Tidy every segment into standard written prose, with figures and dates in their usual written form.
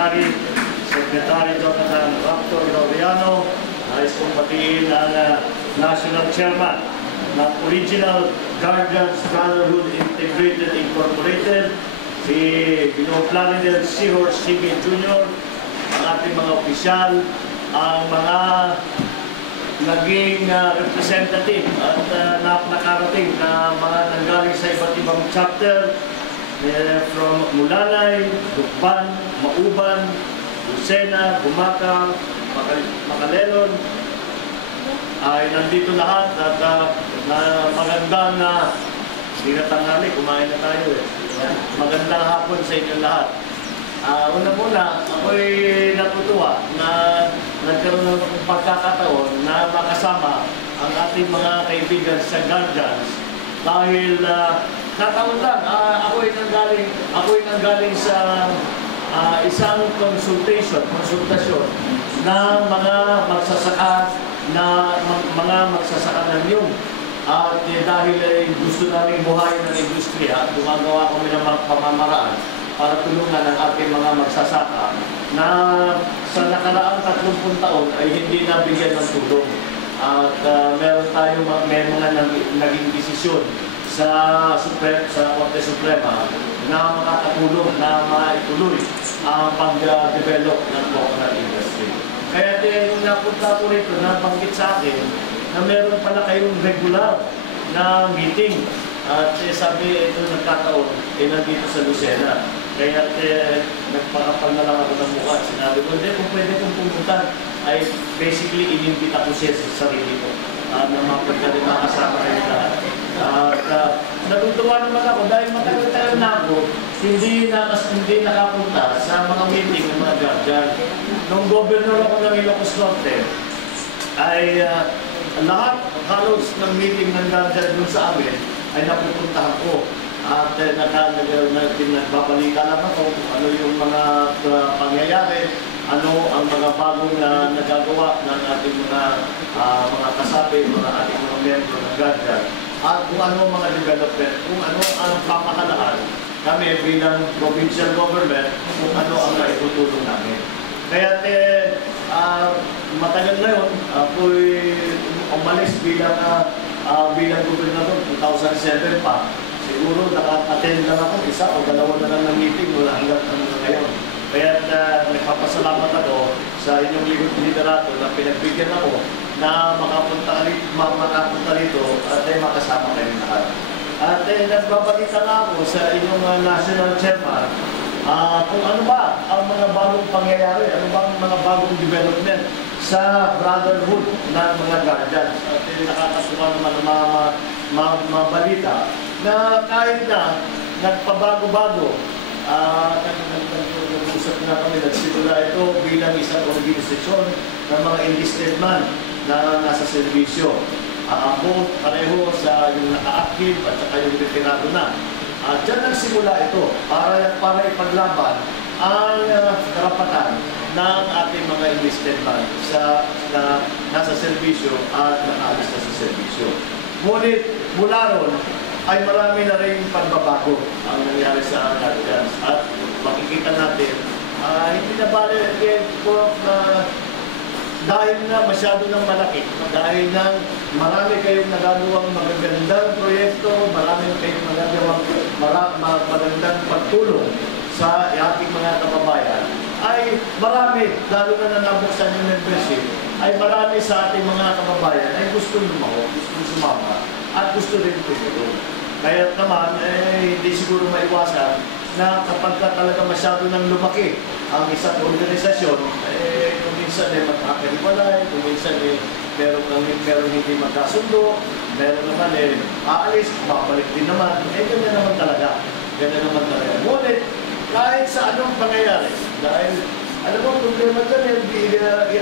Secretary Jonathan Raptor Laureano, nais kong batiin ang National Chairman ng Original Guardians Brotherhood Integrated Incorporated, si Ginoong Plaridel Seahorse Sige Jr., ang ating mga opisyal, ang mga naging representative at nakarating na mga nanggaling sa iba't ibang chapter from Mulalay, Lukban, Mauban, Lucena, Gumaca, Macalelon, ay nandito lahat at magandang hindi na tanghali, kumain na tayo eh. Magandang hapon sa inyo lahat. Una-muna, ako'y natutuwa na nagkaroon ng pagkakataon na makasama ang ating mga kaibigan sa Guardians dahil nataon lang, ako'y nanggaling sa isang konsultasyon na mga magsasaka ng niyong. At dahil gusto namin buhayin ng industriya, gumagawa kami ng mga pamamaraan para tulungan ang ating mga magsasaka na sa nakaraang 30 taon ay hindi nabigyan ng tulong. At may mga naging desisyon sa Korte Suprema na makatulong na maituloy ang pag-develop ng coconut industry. Kaya din napunta ko rito, nabanggit sa akin na meron pala kayong regular na meeting. At sabi, ito nagkataon, nandito sa Lucena. Kaya nagpakapal na lang ako ng mukha. Sinabi ko, hindi, kung pwede kong pumunta, ay basically inimbita ko siya sa sarili ko na mapagkalit makasama kayo lahat. Natutuwa naman ako dahil matagal-tagal na ako hindi nakapunta sa mga meeting ng mga guardian. Nung governor ako ng Ilocos Norte, ay lahat halos ng meeting ng guardian dun sa amin ay napupuntahan ko. At nagbabalita lang ako kung ano yung mga pangyayari, ano ang mga bagong nagagawa ng ating mga kasapi, ating mga miyembro ng guardian, at kung ano mga development, kung ano ang pamahalaan kami bilang provincial government, kung ano ang naitutulong namin. Kaya matagal na yun, ako'y umalis bilang gobernador, 2007 pa. Siguro naka-attend lang ako, isa o dalawa na lang ng meeting mula hanggang ngayon. Kaya nagpapasalamat ako sa inyong liderato na pinagbigyan ako na makapunta rito at ay makasama kayo lahat. At nagbabalita na ako sa inyong national chairman kung ano ba ang mga bagong pangyayari, ano ba ang mga bagong development sa brotherhood ng mga guardians. At nakakasuka naman ng mabalita na kahit na nagpabago-bago, nag-usap na kami, nagsimula ito bilang isang organisasyon ng mga enlisted man na nasa serbisyo. Ako, pareho sa yung naka-active at saka yung retirado na. Diyan nagsimula ito para ipaglaban ang karapatan ng ating mga enlisted man na nasa serbisyo at nakaalis na sa serbisyo. Ngunit mula ron, ay marami na rin pagbabago ang nangyari sa Guardians. At makikita natin, hindi na bali dahil na masyado ng malaki, dahil na marami kayong nagagawang magagandang proyekto, marami kayong magandang pagtulong sa ating mga kababayan, ay marami, lalo na nabuksan yung membership, ay marami sa ating mga kababayan ay gusto lumaho, gusto sumama, at gusto rin tumulong. Kaya naman, hindi siguro maiwasan na kapag talaga masyado nang lumaki ang isang organisasyon, kung minsan magkakaliwalay, kung minsan meron hindi magkasundo, meron naman aalis, babalik din naman, ganyan naman talaga. Ganyan naman talaga. Ngunit, kahit sa anong pangyayari, dahil alam mo, problema dyan,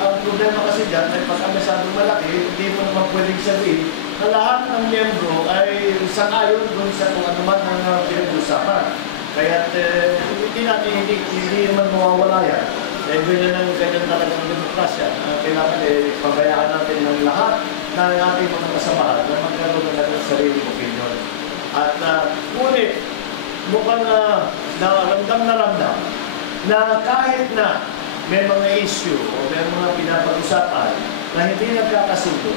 ang problema kasi dyan ay pagka masyadong malaki, hindi mo naman pwedeng sabihin na lahat ng miyembro ay sangayon doon sa kung ano man ang pinag-usapan. Kaya hindi naman mawawala yan. Ganyan talagang demokrasya. Kailangan pabayaan natin ng lahat ng ating mga kasamahan na magkaroon ng ating sariling opinion. At ngunit, mukhang ramdam na kahit na may mga issue o may mga pinapag-usapan na hindi nagkakasundo,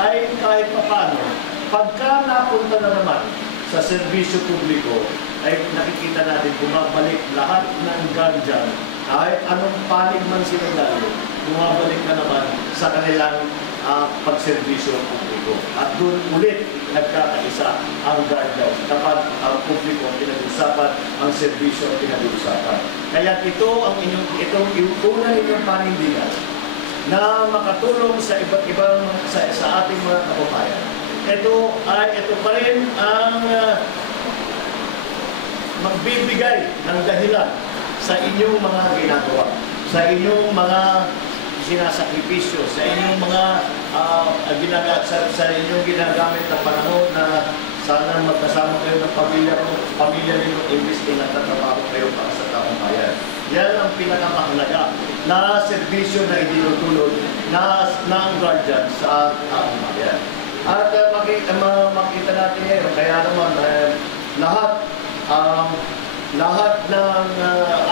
ay kahit paano, pagka napunta na naman sa serbisyo publiko, ay nakikita natin bumabalik lahat ng guardian, kahit anong panig man sila dahil, bumabalik na naman sa kanilang pagserbisyo publiko. At doon ulit nagkakaisa ang guardians kapag ang publiko ang pinag-usapan, ang serbisyo ang pinag-usapan. Kaya itong iutunan ninyong panindigan na makatulong sa iba't ibang sa ating mga kababayan. Ito pa rin ang magbibigay ng dahilan sa inyong mga ginagawa, sa inyong mga sinasakripisyo, sa inyong mga sa inyong ginagamit na panahon na sana magkasama kayo ng pamilya ninyo, imbis na nagtatrabaho kayo para sa taong bayan. Yan ang pinakamahalaga na serbisyo na idinutulot ng guardian sa taong bayan. At makita natin ngayon, kaya naman lahat ng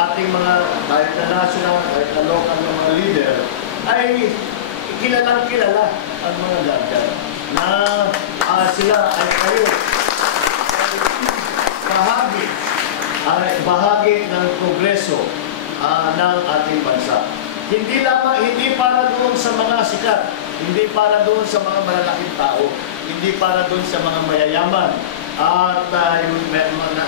ating mga kahit na national, kahit na local ng mga leader ay kilalang-kilala ang mga guardian na sila ay kayo bahagi ng progreso ng ating bansa. Hindi para doon sa mga sikat, hindi para doon sa mga malalaking tao, hindi para doon sa mga mayayaman at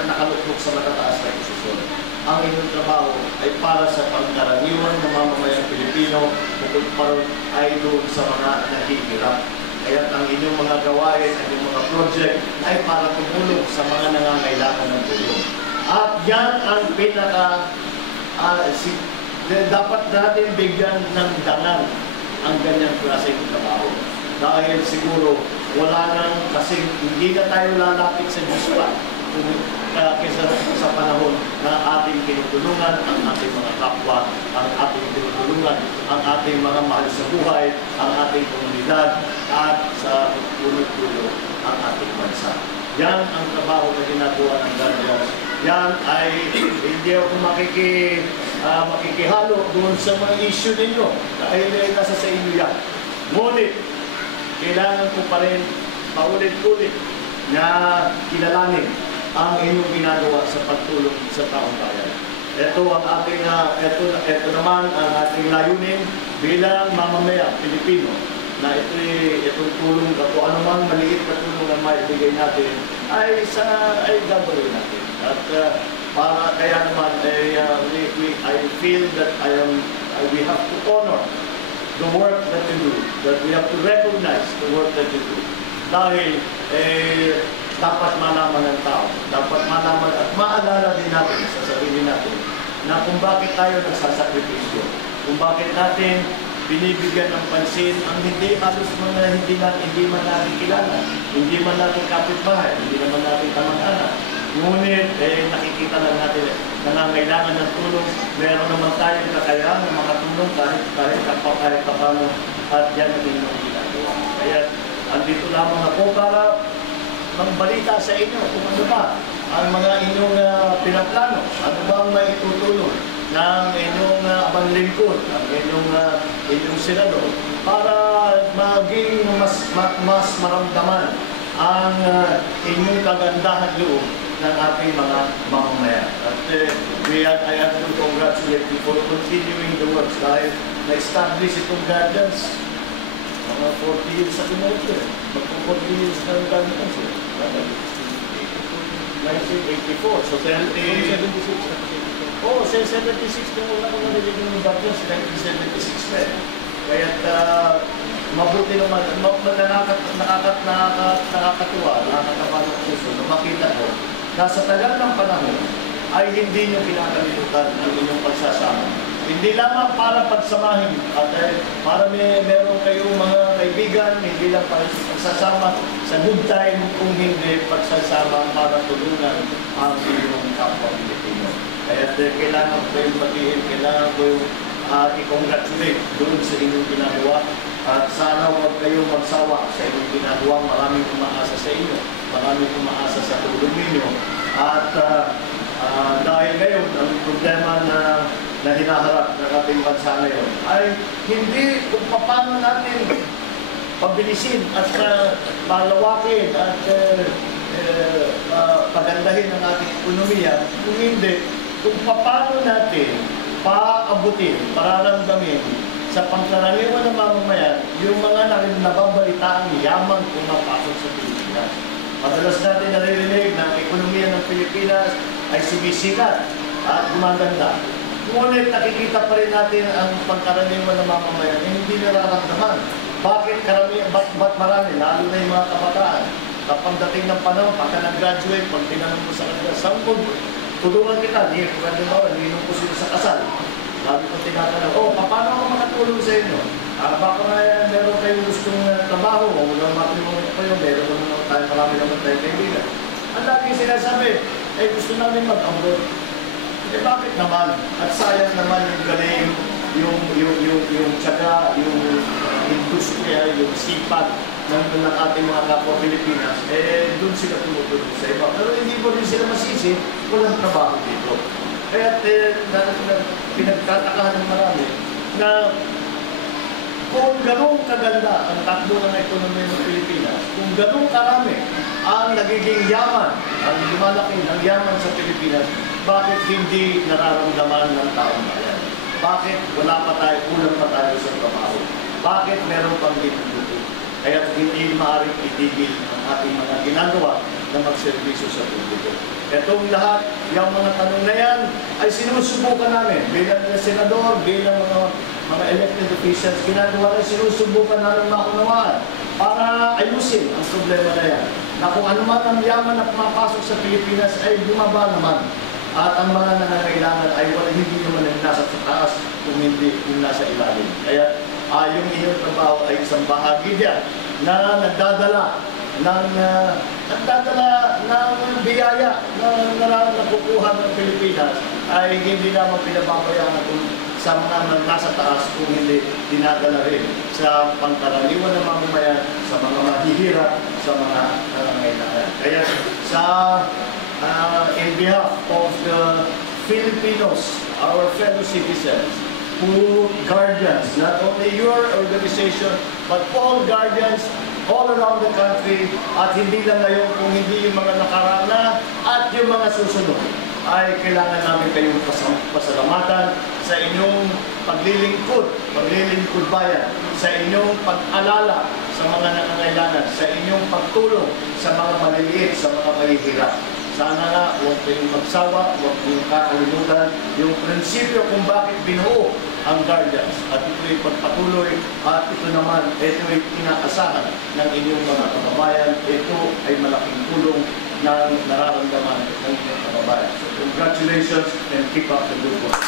nakalukbok sa matataas na posisyon. Ang inyong trabaho ay para sa pangkaraniwan ng mamamayang Pilipino, bukod pa rin ay doon sa mga naghihirap. Kaya ang inyong mga gawain, ang inyong mga project ay para tumulong sa mga nangangailangan ng tulong. At yan ang dapat natin bigyan ng dangal ang ganyang klaseng trabaho. Dahil siguro wala nang, kasi hindi na tayo lalapit sa Diyos pa kaysa sa panahon na ating tinutulungan ang ating mga kapwa, ang ating tinutulungan ang ating mga mahal sa buhay, ang ating komunidad, at sa tulong-tulong ang ating bansa. Yan ang trabaho na ginagawa ng guardians. Yan ay hindi ako makikihalo doon sa mga issue ninyo. Dahil nasa sa inyo yan. Ngunit, kailangan ko pa rin paulit-ulit na kilalanin ang inyong ginagawa sa pagtulong sa taong bayan. Ito ang ating, ito naman ang ating layunin bilang mamamayan Pilipino, na itong tulong ka po, anumang maliit na tulong na maibigay natin ay gagawin natin. At kaya naman I feel that we have to honor the work that you do, that we have to recognize the work that you do. Dahil dapat malaman ng tao, dapat malaman at maalala din natin sa sarili natin na kung bakit tayo nagsasakripisyo, kung bakit natin binibigyan ng pansin ang hindi halos mga hindi man natin kilala, hindi man natin kapitbahay, hindi naman natin kamag-anak. Ngunit nakikita lang natin nangangailangan ng tulong, meron naman tayong kakayahan na makatulong kahit paano, at yan ang inyong ginagawa. Kaya andito lamang ako para magbalita sa inyo kung ano ba ang mga inyong pinaplano, ano ba ang maitutulong ng inyong panlingkod, ng inyong senador, para maging mas maramdaman ang inyong kagandahan loob ng ating mga mamamayan. At I have to congratulate you for continuing the works dahil na-establish itong guardians. Mga 40 years sa ito. Magpo-40 years na yung guardians. 1984. So 76 na wala ko narinig ng guardians. 1976 na. Kaya mabuti naman, nakakatuwa, nakakapano puso na makita ko na sa tagal ng panahon ay hindi nyo kinakalimutan ang inyong pagsasama. Hindi lamang para pagsamahin at para meron kayong mga kaibigan, hindi lang para pagsasama sa good time, kung hindi pagsasama para tulungan ang inyong kapwa Pilipino. Kaya kailangan ko yung batiin, kailangan ko yung i-congratulate doon sa inyong ginagawa. At sana huwag kayong magsawa sa inyong ginagawa. Maraming umaasa sa inyo. Maraming umaasa sa tulong ninyo. At dahil ngayon, ang problema na hinaharap ng ating bansa ngayon ay hindi kung paano natin pabilisin at palawakin at pagandahin ang ating ekonomiya, kung hindi, kung paano natin paabutin, pararamdamin sa pangkaraniwan ng mamamayan yung mga nababalitaang yaman pumapasok sa Pilipinas. Madalas natin naririnig na ang ekonomiya ng Pilipinas ay sumisikat at gumaganda. Ngunit nakikita pa rin natin ang pangkaraniwan ng mamamayan na hindi nararamdaman. Bakit marami, lalo na yung mga kabataan, kapag dating ng panahon, pagka nag-graduate, pag tinanong mo sa kanila, saan ko tulungan kita? Ninong ko sila sa kasal. Sabi ko tinatanong, paano ako makatulong sa inyo? Baka meron kayong gustong trabaho, o walang matrimonyo kayo, meron naman tayo, marami naman tayo kaibigan. Ang laging sinasabi, gusto namin mag-abroad. Bakit naman? At sayang naman yung galing, yung tsaga, yung industriya, yung sipag ng ating mga kapwa Pilipinas, doon sila tumutulong sa iba. Pero hindi mo rin sila masisi, walang trabaho dito. Kaya pinagtatakahan ng marami na kung ganun kaganda ang takbo ng ekonomiya ng Pilipinas, kung ganun karami ang nagiging yaman, ang lumalaki ang yaman sa Pilipinas, bakit hindi nararamdaman ng taong bayan? Bakit wala pa tayo, kulang pa tayo sa trabaho? Bakit meron pang dito? Kaya hindi maaaring itigil ang ating mga ginagawa na magserbisyo sa publiko. Itong lahat, yung mga tanong na yan, ay sinusubukan namin bilang senador, bilang mga elected officials, ginagawa na sinusubukan namin maunawaan para ayusin ang problema na yan. Na kung ano man ang yaman na pumapasok sa Pilipinas ay bumaba naman. At ang mga nangangailangan ay hindi naman nasa taas kung hindi yung nasa ilalim. Kaya yung inyong trabaho ay isang bahagi diyan na nagdadala ng biyaya na nakukuha ng Pilipinas ay hindi naman pinababayaan sa mga nasa taas kung hindi dinadala rin sa pangkaraniwan ng mamamayan, sa mga mahihirap, sa mga nangangailangan. Kaya in behalf of the Filipinos, our fellow citizens, who guardians, not only your organization, but all guardians all around the country, at hindi lang ngayon kung hindi yung mga nakarana at yung mga susunod, ay kailangan namin kayong pasalamatan sa inyong paglilingkod bayan, sa inyong pag-alala sa mga nangangailangan, sa inyong pagtulong sa mga maliliit, sa mga mahihirap. Sana nga, huwag kayong magsawa, huwag kayong kakalimutan yung prinsipyo kung bakit binuo ang Guardians. At ito'y pagpatuloy, at ito naman, ito'y inaasahan ng inyong mga kababayan. Ito ay malaking tulong na nararamdaman ng inyong kababayan. So, congratulations and keep up the good work.